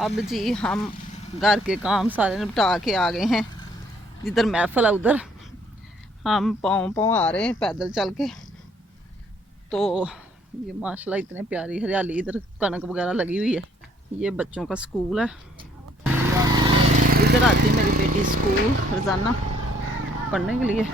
अब जी हम घर के काम सारे निपटा के आ गए हैं। जिधर महफिल है उधर हम पाँव पाँव आ रहे हैं पैदल चल के। तो ये माशाल्लाह इतने प्यारी हरियाली, इधर कनक वगैरह लगी हुई है। ये बच्चों का स्कूल है। इधर आती है मेरी बेटी स्कूल रोज़ाना पढ़ने के लिए।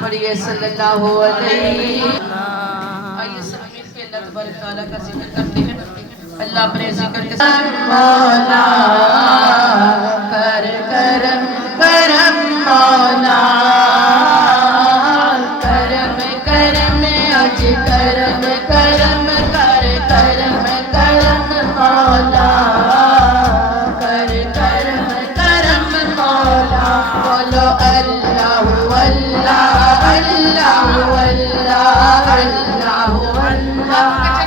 पढ़िए सल्लल्लाहु अलैहि। आइए सब मिलकर अल्लाह तबारक तआला का जिक्र करते हैं। अल्लाह अपने जिक्र के साथ मौला कर करम करम मौला करम करम अज करम करम कर करम करम मौला कर करम करम मौला। बोलो अल्लाह अल्लाह अल्लाह अल्लाह अल्लाह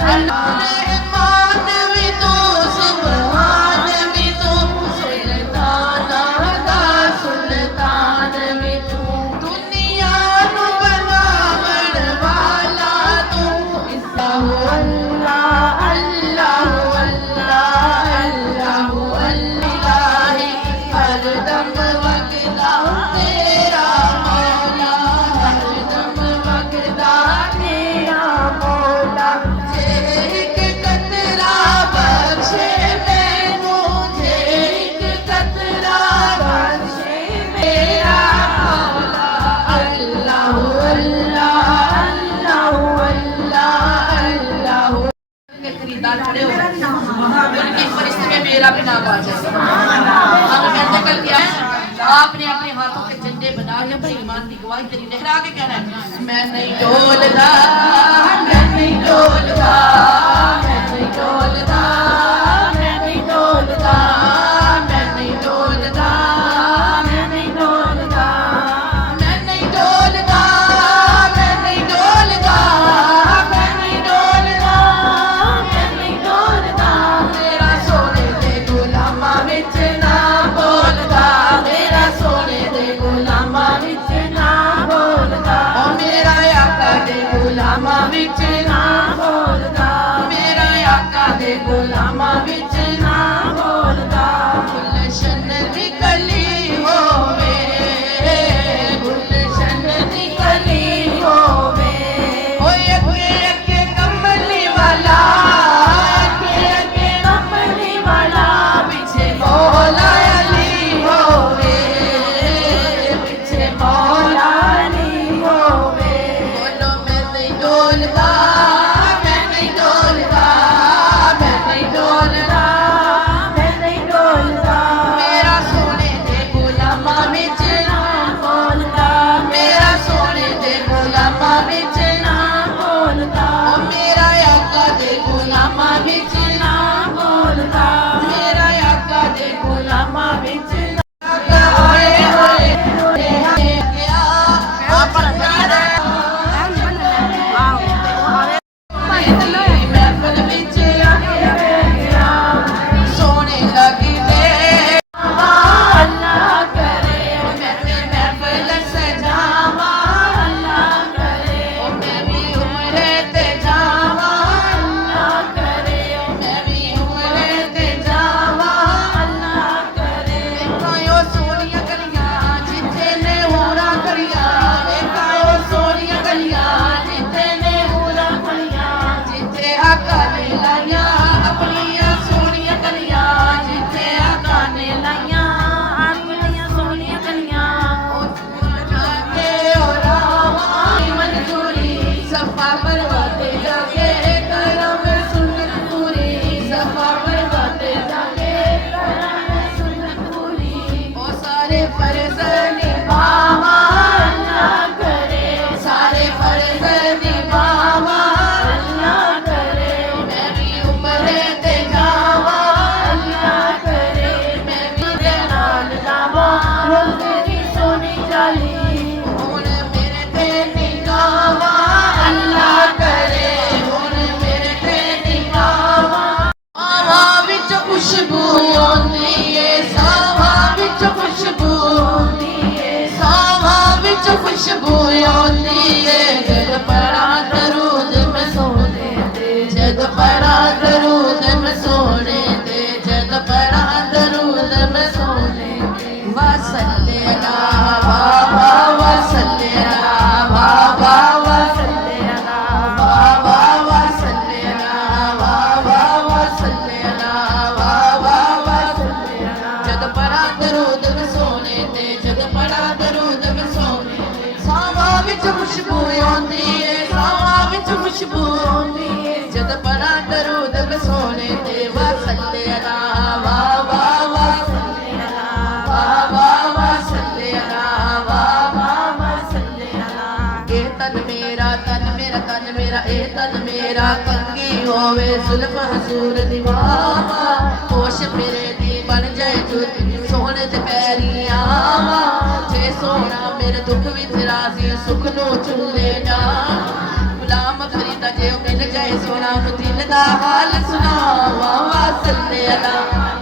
अल्लाह। जिंदा खड़े हो गए, उनकी परिस्थिति में मेरा भी नाम आ जाए। हम कहते कल क्या है, आपने अपने हाथों के झंडे बना के अपनी ईमान की गवाही करी, लहरा के कहना है मैं नहीं डोलता, मैं नहीं डोलता, मैं नहीं डोलता, मैं नहीं डोलता, मैं नहीं डोलता, मैं नहीं डोलता, मैं नहीं डोलता, मैं नहीं डोलता, मैं नहीं डोलता, मैं नहीं डोलता, मेरा सोने दे गुलामा विच ना बोलदा, मेरा सोने दे गुलामा विच ना बोलदा, ओ मेरा आका दे गुलामा विच ना बोलदा, मेरा आका दे गुलामा विच ना बोलदा, गुलशन दी कली होवे, गुलशन दी कली होवे, ओए अगे अगे कमली वाला, अगे अगे कमली वाला, पीछे मौला अली होवे, पीछे मौला अली होवे, बोलो मैं नहीं डोलता, मैं नहीं डोलता, मैं नहीं डोलता, मैं नहीं डोलता, मेरा सोने दे गुलामा विच ना बोलता, मेरा सोने दे गुलामा विच ना बोलता, ओ मेरा आका दे गुलामा विच ना बोलता, मेरा आका दे गुलामा विच ना होए होए होए गया आपन प्यारे महफिल विच आ गया, सोने लगी दे अल्लाह करे, मैं ते महफिल सजावा अल्लाह करे, मैं भी उमरे ते जावा अल्लाह करे, मैं भी उमरे ते जावा अल्लाह करे, वेखायो सोनिया गलियां जिथे ने होरा करियां, वेखायो सोनिया गलियां जिथे ने होरा करियां, जिथे आका ने लाइयां अपनियां सोनिया गलियां, जिथे आका ने लाइयां अपनियां सोनिया गलियां, जाके और आवां मंजूरी सफा परवाते जाके करम सुन्नत पूरी, सफा परवाते जाके करम सुन्नत पूरी, ओ सारे फर्ज निभावा अल्लाह करे, सारे फर्ज निभावा अल्लाह करे, मैं भी उमरे ते जावा अल्लाह करे, मैं भी ते नाल जावा रोज़े दी सोनी जाली, हुण मेरे ते निगावा अल्लाह करे, हुण मेरे ते निगावा, सावा विच खुशबू आउंदी ए, सावा विच खुशबू आउंदी ए, सावा विच खुशबू आउंदी ए, जद पढ़ा दरूद मैं सोने ते, जद पढ़ा दरूद मैं सोने ते, जद पढ़ा दरूद मैं सोने ते, वसल्ले अला बाबा वसल्ले अला बाबा वसल्ले अला बाबा वसल्ले अला बाबा वसल्ले अला बाबा वसल्ले अला, जद पढ़ा दरूद मैं सोने ते, जद पढ़ा दरूद मैं सोने ते, सावा विच खुशबू आउंदी ए, सावा विच खुशबू आउंदी ए, जद पढ़ा दरूद मैं सोने ते, वसल्ले अला बाबा वसल्ले अला बाबा वसल्ले अला बाबा वसल्ले अला, ए तन मेरा तन मेरा तन मेरा, ए तन मेरा कंगी होवे जुल्फ हजूर दीवावा, होश मेरे दी बन जाए जुत सोने ते पैरी आवा, जे सोना मेरे दुख विच राजी सुख नो चुले जा, गुलाम फरीदा जे मिल जाए सोना नु दिल दा हाल सुनावा, वसल्ले अला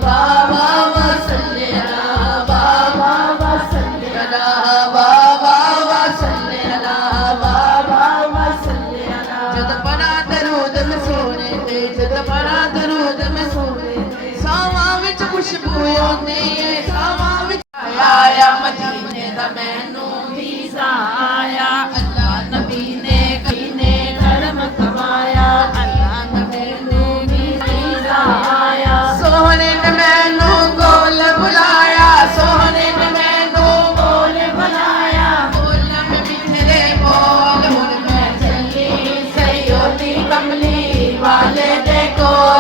बाबा वसल्ले अला बाबा वसल्ले अला बाबा वसल्ले अला बाबा वसल्ले अला, जद पढ़ा दरूद मैं सोने ते, जद पढ़ा दरूद मैं सोने ते, सावा विच खुशबू आउंदी ए, सावा विच आया मदीने दा मैनू वीज़ा आया, अल्लाह नबी ने कईने करम कमाया, अल्लाह नबी ने वीज़ा आया, सोहने ने मैनू गोल बुलाया, सोहने ने मैनू गोल बुलाया, बोल में बिखरे बोल, हुण मैं चली सैयदी कमली वाले दे कोल,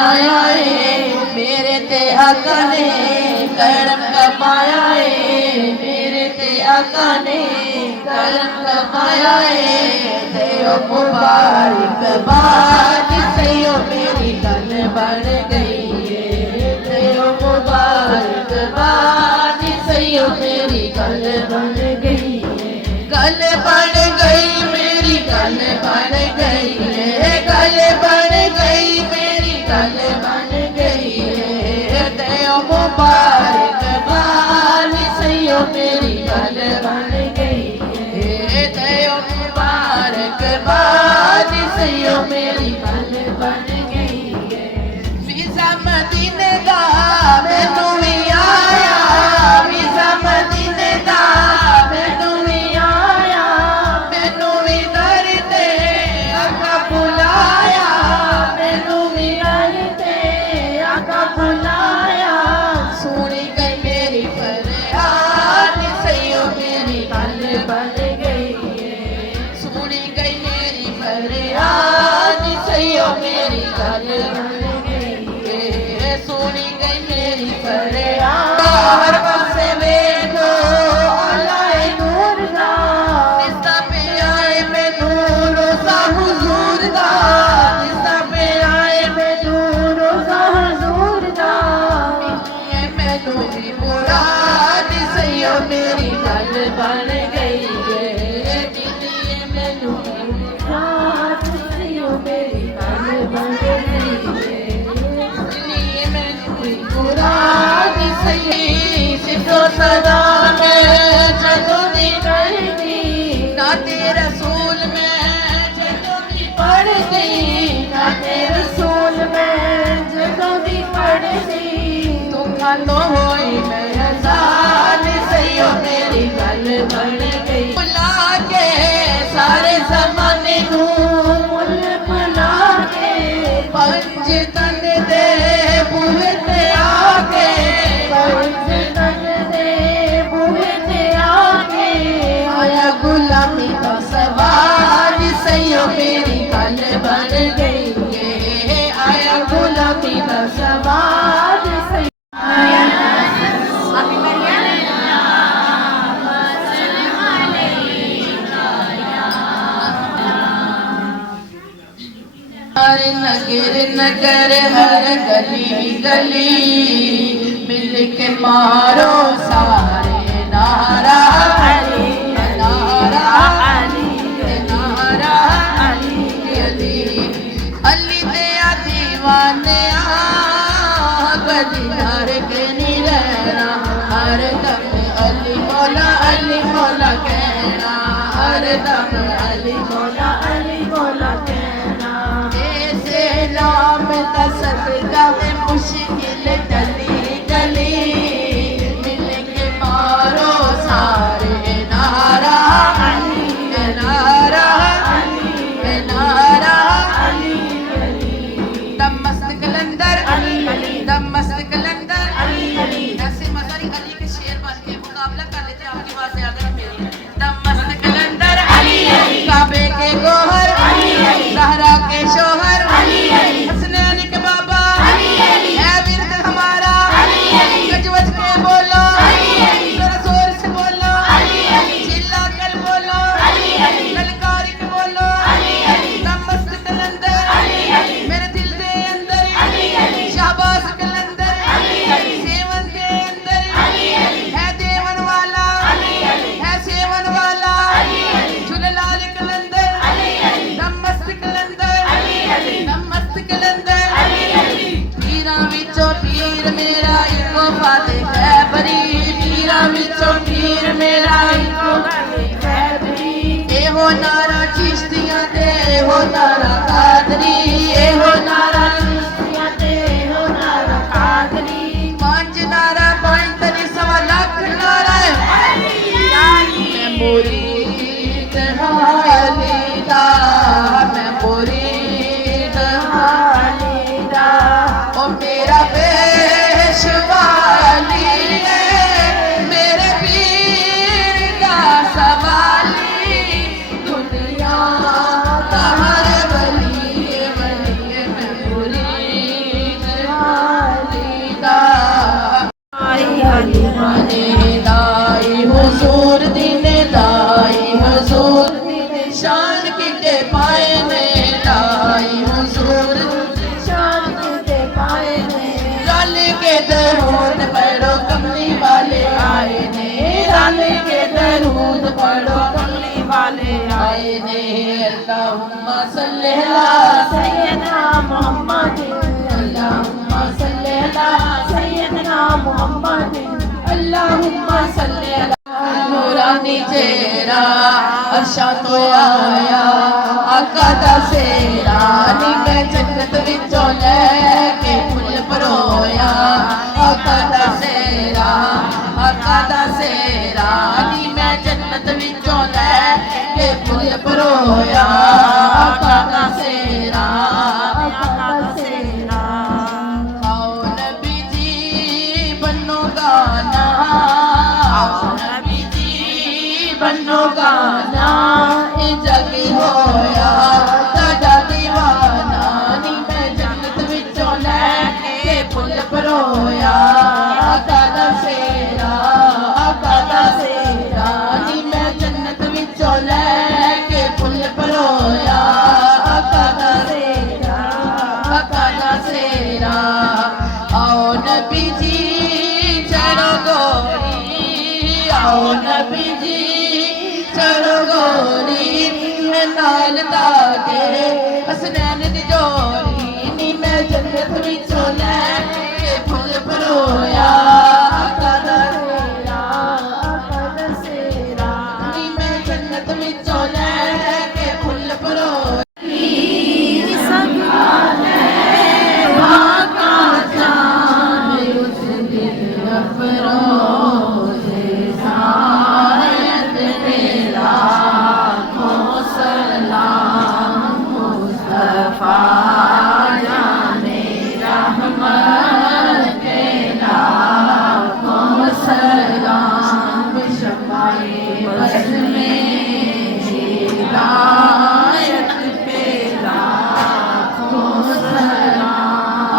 बनाया है मेरे ते आका ने करम कमाया है मेरे ते आका ने करम कमाया है तेरो मुबारक बाद सयो मेरी गल बन गई है तेरो मुबारक बाद सयो मेरी गल बन गई है गल बन गई मेरी गल बन गई है गल बन गई मेरी गल बन गई है तेरो मुबारक बाद सयो मेरी गल बन गई है तेरो मुबारक बाद सयो मेरी गल बन गई है वीज़ा मदीने दा मैनू भी आया वीज़ा मदीने दा मैनू भी आया मैनू भी दर ते आका बुलाया मैनू भी दर ते आका बुलाया सुनी गई मेरी फरियाद सयो मेरी गल बन गई है सुनी गई मेरी फरियाद सयो मेरी गल बन गई है सुनी गई मेरी फरियाद हर पासे वेखो अल्लाह नूर दा जिसदा पे आए मैं नूर सा हुजूर दा जिसदा पे आए मैं नूर सा हुजूर दा ये मैनू भी मुराद सयो मेरी गल बन गई है ये मैनू भी मुराद सयो मेरी गल बन गई है ये मैनू भी मुराद सही सिद्धो सदा मैं जदों दी करदी ना तेरे रसूल मैं जदों दी पढ़दी ना तेरे रसूल मैं जदों दी पढ़दी तू खानो होई मैं आजाद सही मेरी गल बन गई बुला के सारे ज़माने नू मुल बुला के पंज तन दे बूहे ते आके पंज तन दे बूहे ते आके आया गुलामी का सवार सही मेरी गल बन गई है आया गुलामी का सवार सही हर नगर नगर हर गली गली मिल के मारो सारे नारा अली नारा अली नारा अली अली अली दया दीवाने गली हर के नी रहना हर दम अली मौला कहना हर दम अली मौला कहना ऐसे नाम का सदका में मुश्किल गली गली मिल ने अल्लाहुम्मा सल्ली अला सय्यदना मुहम्मद अल्लाहुम्मा सल्ली अला सय्यदना मुहम्मद अल्लाहुम्मा सल्ली अला नूरानी चेहरा अर्शा तो आया आका दा सेरा नी मैं जन्नत विचों लैके फुल परोया आका दा सेरा नी मैं जन्नत विचों लैके फुल परोया आका दा सेरा आओ नबी जी बनो गाना आओ नबी जी बनो गाना ए जग होया ताड़ा दीवाना नी मैं जन्नत विचों लैके फुल परोया आका दा सेरा नी मैं जन्नत विचों लैके फुल परोया आका दा सेरा आओ नबी जी चढ़ो गोरी आओ नबी जी चढ़ो गोरी मैं नाल दागे हसनैन दी जोड़ी नी मैं जन्नत विचों लैके फुल परोया आका दा सेरा नी मैं जन्नत विचों लैके फुल परोया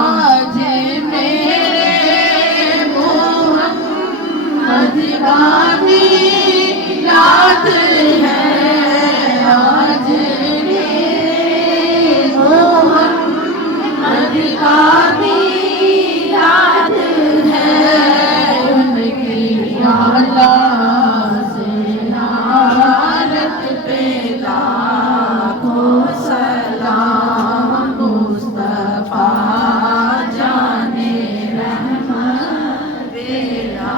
आज मेरे मोहम्मद की याद है आज मेरे मोहम्मद की याद है उनकी आला से नारत पे लाखों सलाम मुस्तफा जाने रहमत बेला।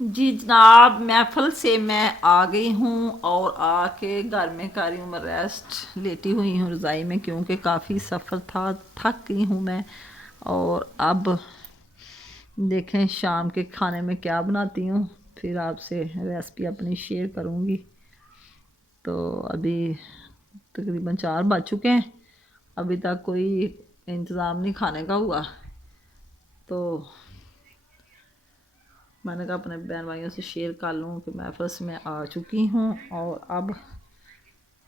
जी जनाब, महफिल से मैं आ गई हूँ और आके घर में कर रही हूँ मैं रेस्ट, लेटी हुई हूँ रज़ाई में क्योंकि काफ़ी सफ़र था, थक गई हूँ मैं। और अब देखें शाम के खाने में क्या बनाती हूँ, फिर आपसे रेसिपी अपनी शेयर करूँगी। तो अभी तकरीबन 4 बज चुके हैं, अभी तक कोई इंतज़ाम नहीं खाने का हुआ। तो मैंने कहा अपने बहन भाइयों से शेयर कर लूँ कि मैं फर्स्ट में आ चुकी हूँ। और अब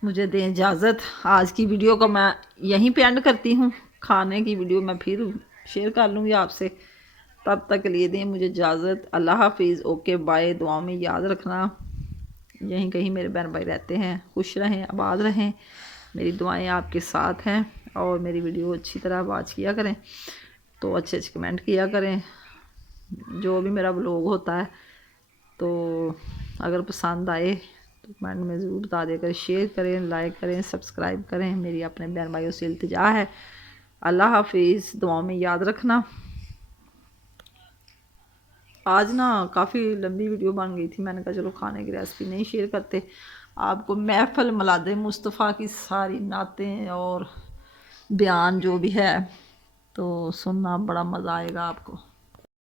मुझे दें इजाज़त, आज की वीडियो को मैं यहीं पे एंड करती हूँ। खाने की वीडियो मैं फिर शेयर कर लूँगी आपसे, तब तक के लिए दें मुझे इजाज़त। अल्लाह हाफिज़, ओके बाय। दुआ में याद रखना, यहीं कहीं मेरे बहन भाई रहते हैं। खुश रहें, आबाद रहें, मेरी दुआएं आपके साथ हैं। और मेरी वीडियो अच्छी तरह वॉच किया करें, तो अच्छे अच्छे कमेंट किया करें जो भी मेरा व्लॉग होता है। तो अगर पसंद आए तो कमेंट में ज़रूर बता दिया करें, शेयर करें, लाइक करें, सब्सक्राइब करें। मेरी अपने बहन भाइयों से इल्तिजा है। अल्लाह हाफिज़, दुआ में याद रखना। आज ना काफ़ी लंबी वीडियो बन गई थी, मैंने कहा चलो खाने की रेसिपी नहीं शेयर करते आपको। महफिल मिलाद मुस्तफ़ा की सारी नातें और बयान जो भी है तो सुनना बड़ा मज़ा आएगा आपको।